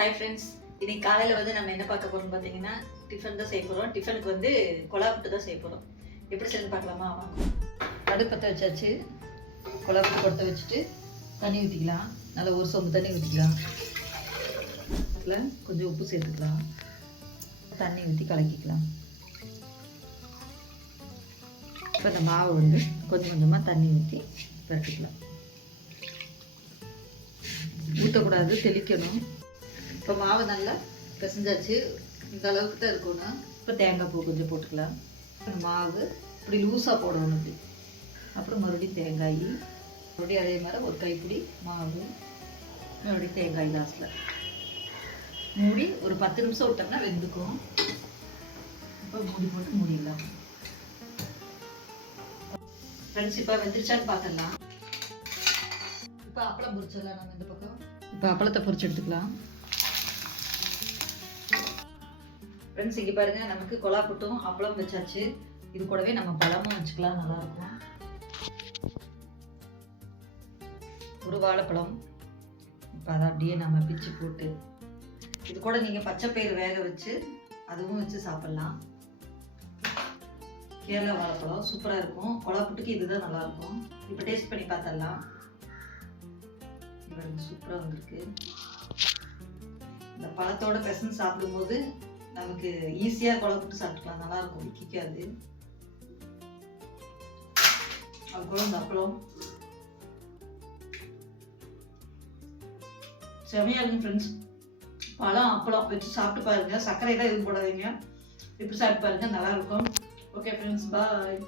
Hi friends, இன்னைக்கு காலையில் வந்து நம்ம என்ன பார்க்க போகிறோம்னு பார்த்தீங்கன்னா டிஃபன் தான் செய்ய போகிறோம். டிஃபனுக்கு வந்து கொலா புட்டு தான் செய்ய போகிறோம். எப்படி செய்யணும்னு பார்க்கலாமா? வாங்க. அடுப்பு பற்ற வச்சாச்சு. கொலா புட்டு கொட்ட வச்சுட்டு தண்ணி ஊற்றிக்கலாம். நல்லா ஒரு சொம்பு தண்ணி ஊற்றிக்கலாம். அதில் கொஞ்சம் உப்பு சேர்த்துக்கலாம். தண்ணி ஊற்றி கலக்கிக்கலாம். இப்போ இந்த மாவு வந்து கொஞ்சம் கொஞ்சமாக தண்ணி ஊற்றி பரட்டிக்கலாம். ஊற்றக்கூடாது, தெளிக்கணும். இப்போ மாவு நல்லா பிசைஞ்சாச்சு. இந்த அளவுக்கு தான் இருக்கணும். இப்போ தேங்காய் பூ கொஞ்சம் போட்டுக்கலாம். மாவு இப்படி லூஸாக போடணும். இப்படி அப்புறம் மறுபடியும் தேங்காய், மறுபடியும் அதே மாதிரி ஒரு கைப்பிடி மாவு, மறுபடியும் தேங்காய் லாஸ்ட்டில் மூடி ஒரு 10 நிமிஷம் விட்டோம்னா வெந்துக்கும். இப்போ மூடி போட்டு மூடிடலாம். ஃப்ரெண்ட்ஸ், இப்போ வெந்துருச்சான்னு பார்த்துடலாம். இப்போ அப்பளம் பொரிச்சிடலாம். நம்ம இந்த பக்கம் இப்போ அப்பளத்தை பொரிச்சு எடுத்துக்கலாம். ஃப்ரெண்ட்ஸ், இங்கே பாருங்க, நமக்கு கொலா புட்டும் அப்பளம் வச்சாச்சு. இது கூடவே நம்ம பழமும் வச்சுக்கலாம், நல்லாயிருக்கும். ஒரு வாழைப்பழம் இப்போ அதை அப்படியே நம்ம பிச்சு போட்டு, இது கூட நீங்கள் பச்சை பயிறு வேக வச்சு அதுவும் வச்சு சாப்பிட்லாம். கேரளா வாழைப்பழம் சூப்பராக இருக்கும். கொலா புட்டுக்கு இதுதான் நல்லாயிருக்கும். இப்போ டேஸ்ட் பண்ணி பார்த்துடலாம். சூப்பராக வந்திருக்கு. இந்த பழத்தோட பெசன் சாப்பிடும்போது நமக்கு ஈஸியாக கொலா புட்டு சாப்பிட்டுக்கலாம். நல்லாயிருக்கும், விற்காது. அப்புறம் இந்த அப்பளம் செமையாக இருக்கும் ஃப்ரெண்ட்ஸ். பழம் அப்பளம் வச்சு சாப்பிட்டு பாருங்க. சர்க்கரை தான் எதுவும் போடாதீங்க. இப்படி சாப்பிட்டு பாருங்க, நல்லாயிருக்கும். ஓகே ஃப்ரெண்ட்ஸ், பாய்.